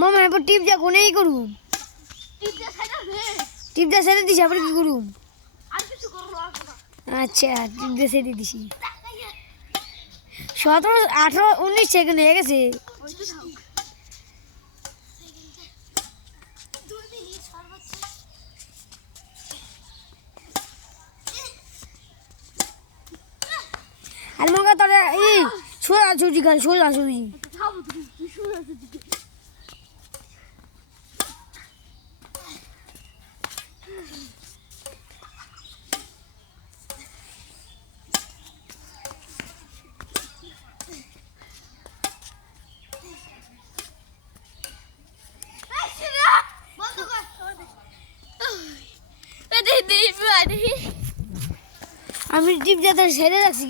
মামা এবার টিপ যা কোনেই করুম টিপ যা সেরে দিছি আবার কি করুম আচ্ছা টিপ যা সেরে দিছি 17 18 19 সেকেন্ড হয়ে গেছে আর মঙ্গা তোরা এই সোজা সুজি খান সোজা সুজি আমি টিপ যাতে সেরে রাখছি